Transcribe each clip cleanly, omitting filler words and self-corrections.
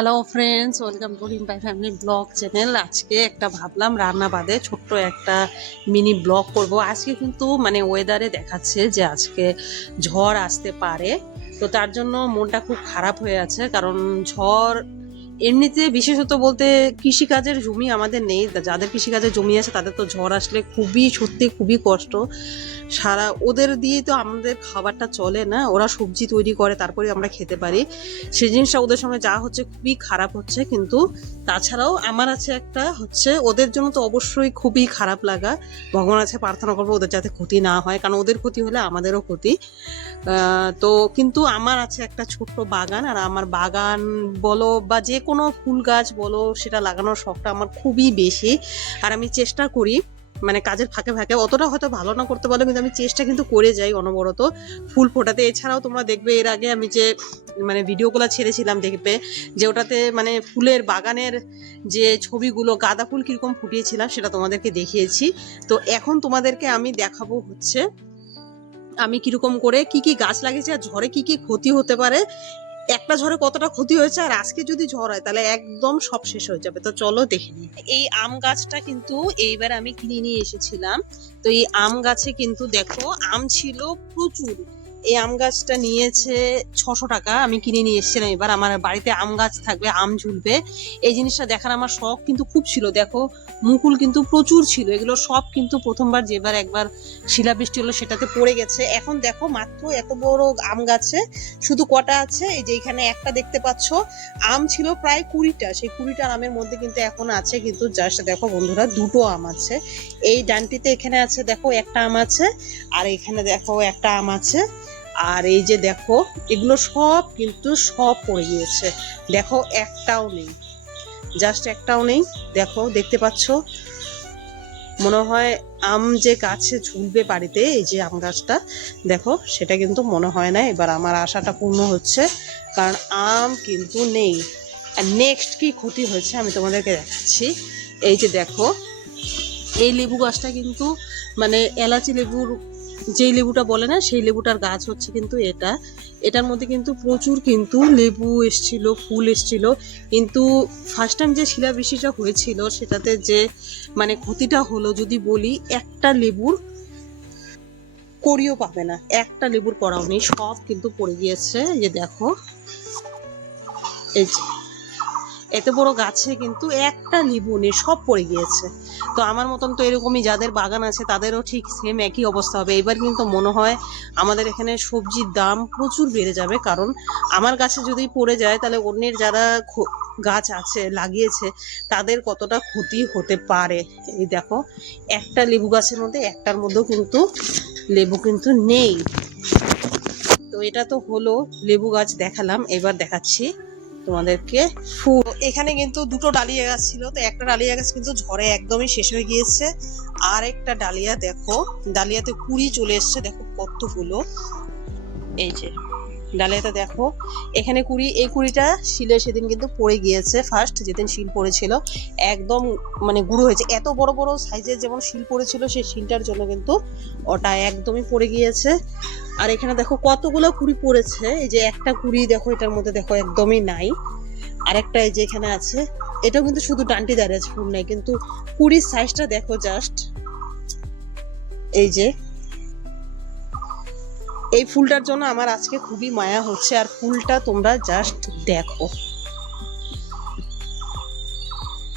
Hello friends, welcome to রিম্পাই family blog channel. আজকে একটা ভাবলাম রান্না বাদে ছোট্ট একটা মিনি ব্লগ করব। আজকে কিন্তু ওয়েদারে দেখাচ্ছে যে আজকে ঝড় আসতে পারে, তো তার জন্য মনটা খুব খারাপ হয়ে আছে। কারণ ঝড় এমনিতে বিশেষত বলতে কৃষিকাজের জমি আমাদের নেই, যাদের কৃষিকাজের জমি আছে তাদের তো ঝড় আসলে সত্যি খুবই কষ্ট। সারা ওদের দিয়ে তো আমাদের খাবারটা চলে না, ওরা সবজি তৈরি করে তারপরে আমরা খেতে পারি। সেই জিনিসটা ওদের সঙ্গে যা হচ্ছে খুবই খারাপ হচ্ছে। কিন্তু তাছাড়াও আমার আছে একটা হচ্ছে, ওদের জন্য তো অবশ্যই খুবই খারাপ লাগা। ভগবান আছে প্রার্থনা করবো ওদের যাতে ক্ষতি না হয়, কারণ ওদের ক্ষতি হলে আমাদেরও ক্ষতি। তো কিন্তু আমার আছে একটা ছোট্ট বাগান, আর আমার বাগান বলো বা যে কোনো ফুল গাছ বলো, সেটা লাগানোর শখটা আমার খুবই বেশি। আর আমি চেষ্টা করি কাজের ফাঁকে ফাঁকে, অতটা হয়তো ভালো না করতে পারলে কিন্তু আমি চেষ্টা কিন্তু করে যাই অনবরত ফুল ফোটাতে। এছাড়াও তোমরা দেখবে এর আগে আমি যে ভিডিওগুলো ছেড়েছিলাম, দেখবে যে ওটাতে ফুলের বাগানের যে ছবিগুলো, গাঁদা ফুল কিরকম ফুটিয়েছিলাম সেটা তোমাদেরকে দেখিয়েছি। তো এখন তোমাদেরকে আমি দেখাবো হচ্ছে আমি কিরকম করে কি কি গাছ লাগিয়েছি আর ঝড়ে কি কি ক্ষতি হতে পারে, একটা ঝড়ে কতটা ক্ষতি হয়েছে, আর আজকে যদি ঝড় হয় তাহলে একদম সব শেষ হয়ে যাবে। তো চলো দেখে নিই। এই আম গাছটা কিন্তু এইবার আমি কিনে নিয়ে এসেছিলাম। তো এই আম গাছে কিন্তু দেখো আম ছিল প্রচুর। এই আম গাছটা নিয়েছে 600 টাকা। আমি কিনে নিয়ে এসেছিলাম। এবার আমার বাড়িতে আম গাছ থাকবে, আম ঝুলবে, এই জিনিসটা দেখার আমার শখ কিন্তু খুব ছিল। দেখো মুকুল কিন্তু প্রচুর ছিল, এগুলো সব কিন্তু প্রথমবার যেবার একবার শিলাবৃষ্টি হলো সেটাতে পড়ে গেছে। এখন দেখো মাত্র এত বড় আম গাছে শুধু কটা আছে, এই যে এখানে একটা দেখতে পাচ্ছ। আম ছিল প্রায় 20টা, সেই 20টা আমের মধ্যে কিন্তু এখন আছে কিন্তু জাস্ট দেখো বন্ধুরা দুটো আম আছে। এই ডানটিতে এখানে আছে দেখো একটা আম আছে, আর এখানে দেখো একটা আম আছে। আর এই যে দেখো এগুলো সব কিন্তু সব পড়ে গিয়েছে, দেখো একটাও নেই, জাস্ট একটাও নেই। দেখো দেখতে পাচ্ছ, মনে হয় আম যে গাছে ঝুলবে বাড়িতে, এই যে আম গাছটা দেখো, সেটা কিন্তু মনে হয় না। এবার আমার আশাটা পূর্ণ হচ্ছে, কারণ আম কিন্তু নেই। আর নেক্সট কি ক্ষতি হয়েছে আমি তোমাদেরকে দেখাচ্ছি। এই যে দেখো এই লেবু গাছটা কিন্তু এলাচি লেবুর যেই লেবুটা বলে না, সেই লেবুটার গাছ হচ্ছে কিন্তু এটা। এটার মধ্যে কিন্তু প্রচুর কিন্তু লেবু এসছিল, ফুল এসছিল। কিন্তু ফার্স্ট টাইম যে শিলাবৃষ্টিটা হয়েছিল সেটাতে যে ক্ষতিটা হলো যদি বলি, একটা লেবুর কড়িও পাবে না, একটা লেবুর কড়াও নেই, সব কিন্তু পড়ে গিয়েছে। এই যে দেখো, এই যে এত বড় গাছে কিন্তু একটা লেবু নেই, সব পড়ে গিয়েছে। তো আমার মতন তো এরকমই যাদের বাগান আছে তাদেরও ঠিক সেম একই অবস্থা হবে। এবার কিন্তু মনে হয় আমাদের এখানে সবজির দাম প্রচুর বেড়ে যাবে, কারণ আমার গাছে যদি পড়ে যায় তাহলে অন্যের যারা গাছ আছে লাগিয়েছে তাদের কতটা ক্ষতি হতে পারে। এই দেখো একটা লেবু গাছের মধ্যে একটার মধ্যেও কিন্তু লেবু কিন্তু নেই। তো এটা তো হলো লেবু গাছ দেখালাম, এবার দেখাচ্ছি তোমাদেরকে ফুল। এখানে কিন্তু দুটো ডালিয়া গাছ ছিল, তো একটা ডালিয়া গাছ কিন্তু ঝড়ে একদমই শেষ হয়ে গিয়েছে। আর একটা ডালিয়া দেখো, ডালিয়াতে কুড়ি চলে এসছে, দেখো কতগুলো। এই যে ডালিয়াতে দেখো এখানে কুড়ি, এই কুড়িটা শিলে সেদিন কিন্তু পড়ে গিয়েছে। ফার্স্ট যেদিন শিল পড়েছিল একদম গুঁড়ো হয়েছে, এত বড় বড় সাইজের যেমন শিল পড়েছিল, সেই শিলটার জন্য কিন্তু ওটা একদমই পড়ে গিয়েছে। আর এখানে দেখো কতগুলো কুড়ি পড়েছে, এই যে একটা কুড়ি দেখো এটার মধ্যে দেখো একদমই নাই। আরেকটা এই যে এখানে আছে, এটাও কিন্তু শুধু ডান্টি দাঁড়িয়ে আছে, ফুল নাই। কিন্তু কুড়ির সাইজটা দেখো জাস্ট। এই যে এই ফুলটার জন্য আমার আজকে খুবই মায়া হচ্ছে। আর ফুলটা তোমরা জাস্ট দেখো,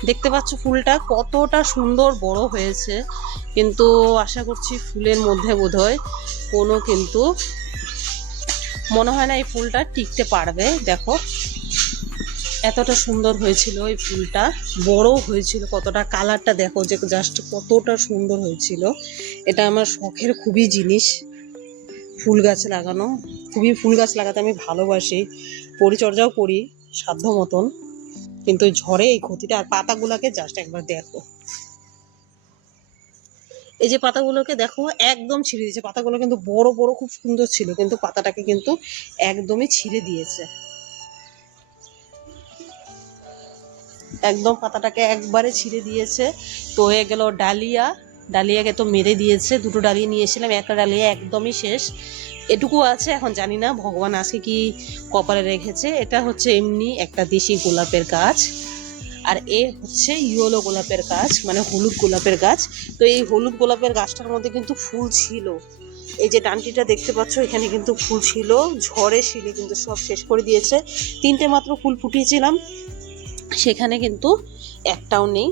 দেখতে পাচ্ছ ফুলটা কতটা সুন্দর বড় হয়েছে। কিন্তু আশা করছি ফুলের মধ্যে বোধহয় কোনো কিন্তু মনে হয় না এই ফুলটা টিকতে পারবে। দেখো এতটা সুন্দর হয়েছিল এই ফুলটা, বড় হয়েছিল কতটা, কালারটা দেখো যে জাস্ট কতটা সুন্দর হয়েছিল। এটা আমার শখের খুবই জিনিস, ফুল গাছ লাগানো। খুবই ফুল গাছ লাগাতে আমি ভালোবাসি, পরিচর্যাও করি সাধ্য মতন। কিন্তু ঝড়ে এই ক্ষতিটা। আর পাতাগুলোকে জাস্ট একবার দেখো, এই যে পাতাগুলোকে দেখো একদম ছিঁড়ে দিয়েছে। পাতাগুলো কিন্তু বড় বড় খুব সুন্দর ছিল, কিন্তু পাতাটাকে কিন্তু একদমই ছিঁড়ে দিয়েছে, একদম পাতাটাকে একবারে ছিঁড়ে দিয়েছে। তো হয়ে গেল ডালিয়া, ডালিয়াকে তো মেরে দিয়েছে। দুটো ডালিয়া নিয়ে এসেছিলাম, একটা ডালিয়া একদমই শেষ। এটুকু আছে, এখন জানি না ভগবান আজকে কি কপালে রেখেছে। এটা হচ্ছে এমনি একটা দেশি গোলাপের গাছ, আর এ হচ্ছে ইয়েলো গোলাপের গাছ, মানে হলুদ গোলাপের গাছ। তো এই হলুদ গোলাপের গাছটার মধ্যে কিন্তু ফুল ছিল, এই যে ডান্টিটা দেখতে পাচ্ছ এখানে কিন্তু ফুল ছিল, ঝড়ে শিলে কিন্তু সব শেষ করে দিয়েছে। 3টে মাত্র ফুল ফুটিয়েছিলাম, সেখানে কিন্তু একটাও নেই।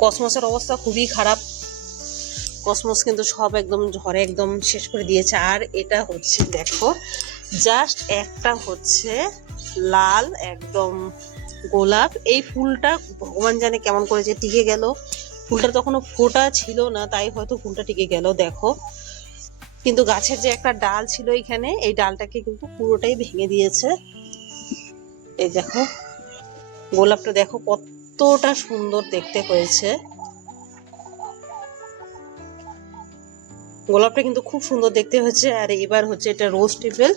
কসমসের অবস্থা খুবই খারাপ, কসমস কিন্তু সব একদম ঝড়ে একদম শেষ করে দিয়েছে। আর এটা হচ্ছে দেখো, জাস্ট একটা হচ্ছে লাল একদম গোলাপ, এই ফুলটা ভগবান জানে কেমন করে যে টিকে গেল। ফুলটা তখনও ফোটা ছিল না, তাই হয়তো ফুলটা টিকে গেল। দেখো, কিন্তু গাছের যে একটা ডাল ছিল এখানে, এই ডালটাকে কিন্তু পুরোটাই ভেঙে দিয়েছে। এই দেখো গোলাপটা দেখো কতটা সুন্দর দেখতে হয়েছে, গোলাপটা কিন্তু খুব সুন্দর দেখতে হয়েছে। আর এবার হচ্ছে এটা রোজ টেবিল,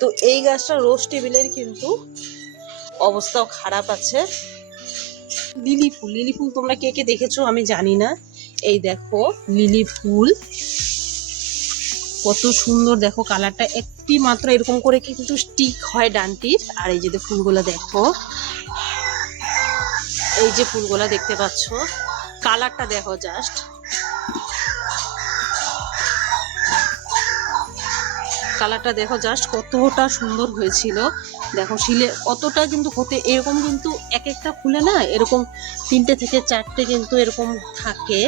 তো এই গাছটা রোজ টেবিলের কিন্তু অবস্থাও খারাপ আছে। লিলি ফুল, লিলি ফুল তোমরা কে কে দেখেছো আমি জানি না। এই দেখো লিলি ফুল কত সুন্দর, দেখো কালারটা একটি মাত্র এরকম করে কিন্তু স্টিক হয় ডান্টির। আর এই যে ফুলগুলো দেখো, এই যে ফুলগুলা দেখতে পাচ্ছ, কালারটা দেখো, জাস্ট কালারটা দেখো, জাস্ট কতটা সুন্দর হয়েছিল। দেখো শিলে কতটা কিন্তু হতে, এরকম কিন্তু এক একটা ফুলে না এরকম 3টে থেকে 4টে কিন্তু এরকম থাকে,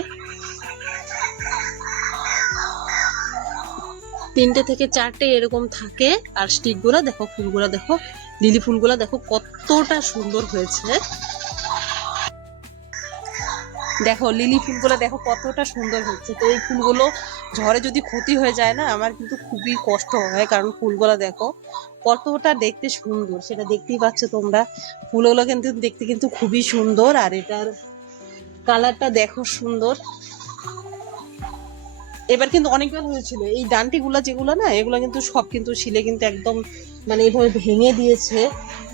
3টে থেকে 4টে এরকম থাকে। আর স্টিকগুলো দেখো, ফুলগুলো দেখো, লিলি ফুলগুলো দেখো কতটা সুন্দর হয়েছে। দেখো লিলি ফুলগুলো দেখো কতটা সুন্দর হচ্ছে। তো এই ফুলগুলো ঝড়ে যদি ক্ষতি হয়ে যায় না, আমার কিন্তু খুবই কষ্ট হয়, কারণ ফুলগুলো দেখো কতটা দেখতে সুন্দর, সেটা দেখতেই পাচ্ছ তোমরা। ফুলগুলো কিন্তু দেখতে কিন্তু খুবই সুন্দর, আর এটার কালারটা দেখো সুন্দর। এবার কিন্তু অনেকবার হয়েছিল, এই ডান্টিগুলা যেগুলো না, এগুলো কিন্তু সব কিন্তু শিলে কিন্তু একদম মানে এইভাবে ভেঙে দিয়েছে।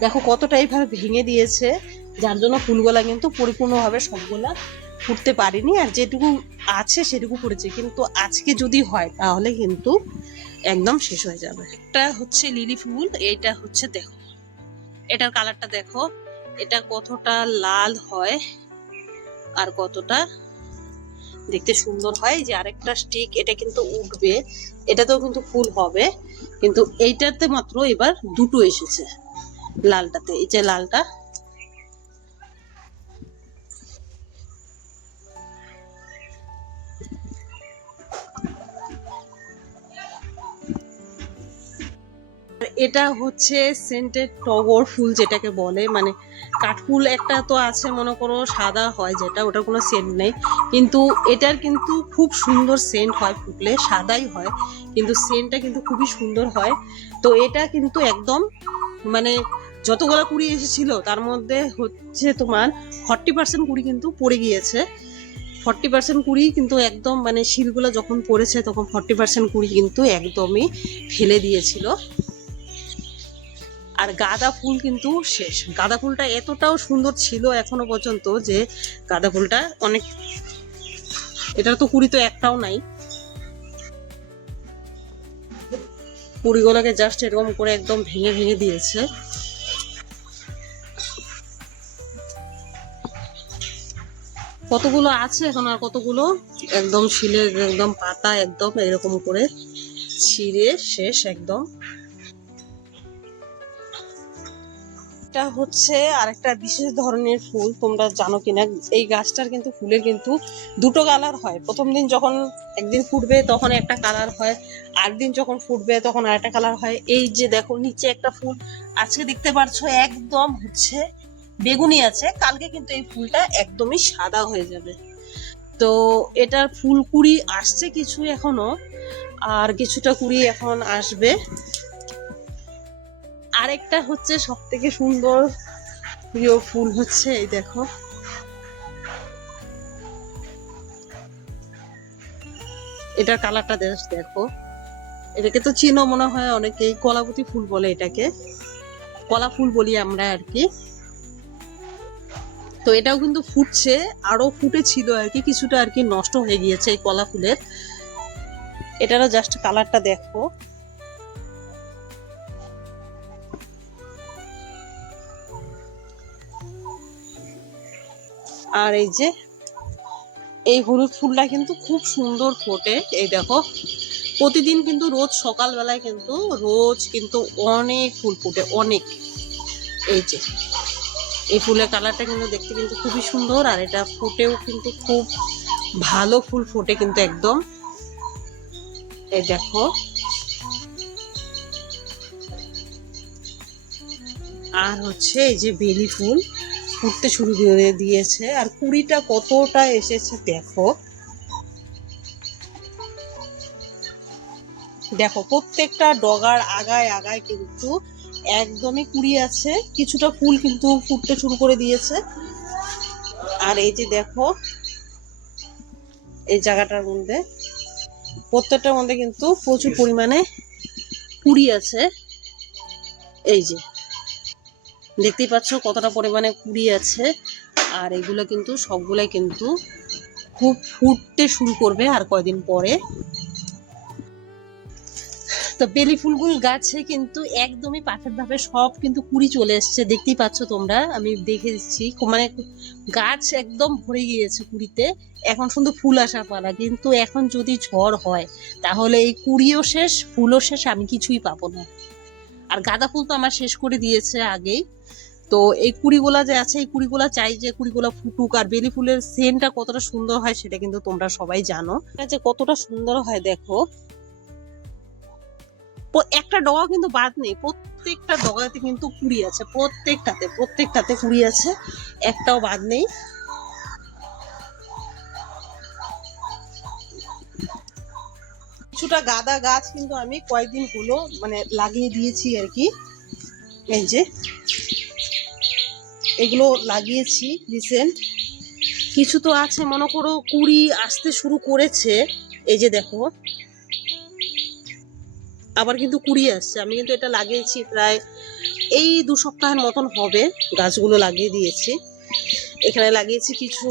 দেখো কতটা এইভাবে ভেঙে দিয়েছে, যার জন্য ফুলগুলা কিন্তু পরিপূর্ণভাবে সবগুলা ফুটতে পারিনি, আর যেটুকু আছে সেটুকু পড়েছে। কিন্তু আজকে যদি হয় তাহলে কিন্তু একদম শেষ হয়ে যাবে। এটা হচ্ছে লিলি ফুল, এইটা হচ্ছে দেখো এটার কালারটা দেখো, এটা কতটা লাল হয় আর কতটা দেখতে সুন্দর হয়। যে আরেকটা স্টিক, এটা কিন্তু উঠবে, এটাতেও কিন্তু ফুল হবে, কিন্তু এইটাতে মাত্র এবার 2টো এসেছে, লালটাতে, এই যে লালটা। এটা হচ্ছে সেন্টেড টগর ফুল যেটাকে বলে, মানে কাঠফুল একটা তো আছে মনে করো সাদা হয় যেটা, ওটার কোনো সেন্ট নেই, কিন্তু এটার কিন্তু খুব সুন্দর সেন্ট হয়, ফুটলে সাদাই হয় কিন্তু সেন্টটা কিন্তু খুবই সুন্দর হয়। তো এটা কিন্তু একদম মানে যতগুলো কুড়ি এসেছিল তার মধ্যে হচ্ছে তোমার 40% কুড়ি কিন্তু পড়ে গিয়েছে। 40% কুড়ি কিন্তু একদম মানে শিলগুলো যখন পড়েছে তখন 40% কুড়ি কিন্তু একদমই ফেলে দিয়েছিল। আর গাঁদা ফুল কিন্তু শেষ, গাঁদা ফুলটা এতটাও সুন্দর ছিল এখনো পর্যন্ত যে গাঁদা ফুলটা অনেক, এটার তো কুড়ি তো একটাও নাই, কুড়িগুলোকে জাস্ট এরকম করে একদম ভেঙে ভেঙে দিয়েছে। কতগুলো আছে এখন, আর কতগুলো একদম শিলে একদম পাতা একদম এরকম করে ছিঁড়ে শেষ একদম। এটা হচ্ছে আরেকটা বিশেষ ধরনের ফুল, তোমরা জানো কিনা, এই গাছটার কিন্তু ফুলের কিন্তু 2টো কালার হয়। প্রথম দিন যখন একদিন ফুটবে তখন একটা কালার হয়, আর দিন যখন ফুটবে তখন আরেকটা কালার হয়। এই যে দেখো নিচে একটা ফুল আজকে দেখতে পাচ্ছ একদম হচ্ছে বেগুনি আছে, কালকে কিন্তু এই ফুলটা একদমই সাদা হয়ে যাবে। তো এটার ফুল কুড়ি আসছে কিছু এখনো, আর কিছুটা কুড়ি এখন আসবে। আরেকটা হচ্ছে সব থেকে সুন্দর প্রিয় ফুল হচ্ছে এই দেখো, এটার কালারটা দেখো, এটাকে তো চিনো মনে হয় অনেকেই, কলাবতী ফুল বলে এটাকে, কলা ফুল বলি আমরা আর কি। তো এটাও কিন্তু ফুটছে, আরো ফুটেছিল আর কি, কিছুটা আর কি নষ্ট হয়ে গিয়েছে এই কলা ফুলের। এটারও জাস্ট কালারটা দেখো, আর এই যে এই হলুদ ফুলটা কিন্তু খুব সুন্দর ফোটে। এই দেখো প্রতিদিন কিন্তু রোজ সকালবেলায় কিন্তু রোজ কিন্তু অনেক ফুল ফোটে, অনেক। এই যে এই ফুলের কালারটা কিন্তু দেখতে কিন্তু খুবই সুন্দর, আর এটা ফোটেও কিন্তু খুব ভালো ফুল ফোটে কিন্তু একদম। এই দেখো আর হচ্ছে এই যে বেলি ফুল ফুটতে শুরু করে দিয়েছে, আর কুড়িটা কতটা এসেছে দেখো। দেখো প্রত্যেকটা ডগার আগায় আগায় কিন্তু একদমই কুড়ি আছে, কিছুটা ফুল কিন্তু ফুটতে শুরু করে দিয়েছে। আর এই যে দেখো এই জায়গাটার মধ্যে প্রত্যেকটার মধ্যে কিন্তু প্রচুর পরিমাণে কুড়ি আছে। এই যে দেখতেই পাচ্ছ কতটা পরিমাণে কুড়ি আছে, আর এগুলো কিন্তু সবগুলাই কিন্তু খুব ফুটতে শুরু করবে আর কয়দিন পরে। তো বেলি ফুলগুলো গাছে কিন্তু একদমই পারফেক্ট ভাবে সব কিন্তু কুড়ি চলে এসছে, দেখতেই পাচ্ছ তোমরা, আমি দেখে দিচ্ছি। মানে গাছ একদম ভরে গিয়েছে কুড়িতে, এখন শুধু ফুল আসার পালা। কিন্তু এখন যদি ঝড় হয় তাহলে এই কুড়িও শেষ, ফুলও শেষ, আমি কিছুই পাবো না। আর গাঁদা ফুল তো আমার শেষ করে দিয়েছে আগেই। তো এই কুড়িগুলা যে আছে, এই কুড়িগুলা চাই যে কুড়িগুলা ফুটুক। আর বেলি ফুলের সেন্টটা কতটা সুন্দর হয় সেটা কিন্তু তোমরা সবাই জানো, যে কতটা সুন্দর হয় দেখো। একটা ডগা কিন্তু বাদ নেই, প্রত্যেকটা ডগাতে কিন্তু কুড়ি আছে, প্রত্যেকটাতে কুড়ি আছে, একটাও বাদ নেই। কিছুটা গাঁদা গাছ কিন্তু আমি কয়েকদিন হলো মানে লাগিয়ে দিয়েছি আর কি। এই যে এগুলো লাগিয়েছি রিসেন্ট, কিছু তো আছে মনে করো কুড়ি আসতে শুরু করেছে। এই যে দেখো আবার কিন্তু কুড়ি আসছে। আমি কিন্তু এটা লাগিয়েছি প্রায় এই 2 সপ্তাহের মতন হবে, গাছগুলো লাগিয়ে দিয়েছি। এখানে লাগিয়েছি কিছু,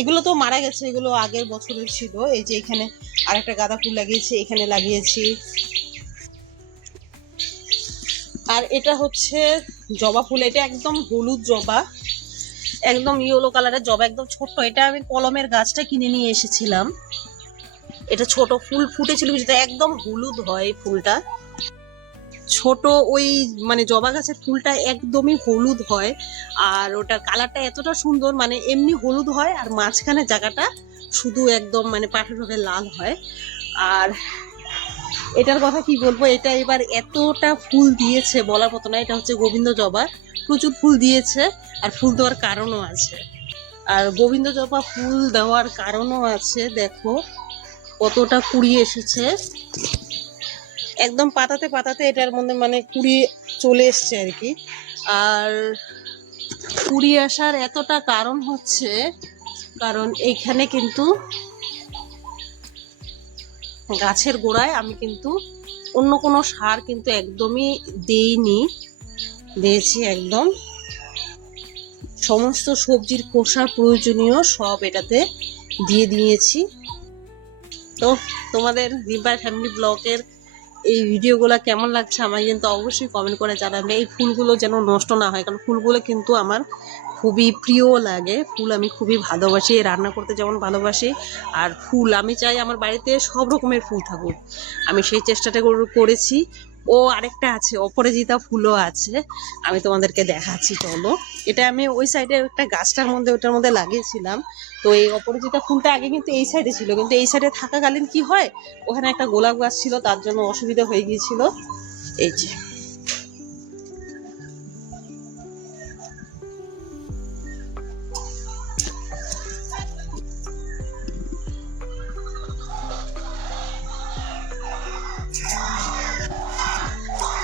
এগুলো তো মারা গেছে, এগুলো আগের বছরের ছিল। এই যে এখানে আরেকটা গাঁদা ফুল লাগিয়েছি, এখানে লাগিয়েছি। আর এটা হচ্ছে জবা ফুল, এটা একদম হলুদ জবা, একদম ইয়েলো কালারের জবা, একদম ছোট্ট। এটা আমি কলমের গাছটা কিনে নিয়ে এসেছিলাম, এটা ছোট ফুল ফুটেছিল, যেটা একদম হলুদ হয় ফুলটা, ছোট ওই মানে জবা গাছের ফুলটা একদমই হলুদ হয়। আর ওটার কালারটা এতটা সুন্দর, মানে এমনি হলুদ হয় আর মাঝখানে জায়গাটা শুধু একদম মানে পাথরভাবে লাল হয়। আর এটার কথা কি বলবো, এটা এবার এতটা ফুল দিয়েছে বলার মতো না। এটা হচ্ছে গোবিন্দ জবা, প্রচুর ফুল দিয়েছে, আর ফুল দেওয়ার কারণও আছে। আর গোবিন্দ জবা ফুল দেওয়ার কারণও আছে, দেখো কতটা কুড়ি এসেছে, একদম পাতাতে পাতাতে এটার মধ্যে মানে কুড়ি চলে এসছে আর কি। আর কুড়ি আসার এতটা কারণ হচ্ছে কারণ এইখানে কিন্তু গাছের গোড়ায় আমি কিন্তু অন্য কোনো সার কিন্তু একদমই দেইনি, দিয়েছি একদম সমস্ত সবজির খোসা প্রয়োজনীয় সব এটাতে দিয়ে দিয়েছি। তো তোমাদের রিম্পার ফ্যামিলি ব্লগের এই ভিডিওগুলো কেমন লাগছে আমাকে কিন্তু অবশ্যই কমেন্ট করে জানাবে। এই ফুলগুলো যেন নষ্ট না হয়, কারণ ফুলগুলো কিন্তু আমার খুবই প্রিয় লাগে, ফুল আমি খুবই ভালোবাসি, রান্না করতে যেমন ভালোবাসি। আর ফুল আমি চাই আমার বাড়িতে সব রকমের ফুল থাকুক, আমি সেই চেষ্টাটা করেছি। ও আরেকটা আছে, অপরাজিতা ফুলও আছে, আমি তোমাদেরকে দেখাচ্ছি চলো। এটা আমি ওই সাইডে একটা গাছটার মধ্যে ওটার মধ্যে লাগিয়েছিলাম। তো এই অপরাজিতা ফুলটা আগে কিন্তু এই সাইডে ছিল, কিন্তু এই সাইডে থাকাকালীন কি হয়, ওখানে একটা গোলাপ গাছ ছিল, তার জন্য অসুবিধা হয়ে গিয়েছিল। এই যে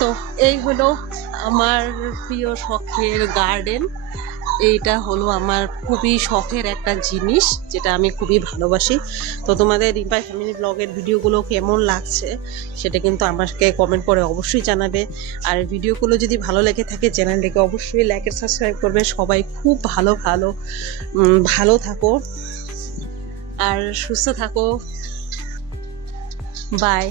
তো এই হলো আমার প্রিয় শখের গার্ডেন। এইটা হলো আমার খুবই শখের একটা জিনিস, যেটা আমি খুবই ভালোবাসি। তো তোমাদের রিম্পাই ফ্যামিলি ব্লগের ভিডিওগুলো কেমন লাগছে সেটা কিন্তু আমাকে কমেন্ট করে অবশ্যই জানাবে। আর ভিডিওগুলো যদি ভালো লেগে থাকে চ্যানেলটাকে অবশ্যই লাইক আর সাবস্ক্রাইব করবে। সবাই খুব ভালো থাকো আর সুস্থ থাকো। বাই।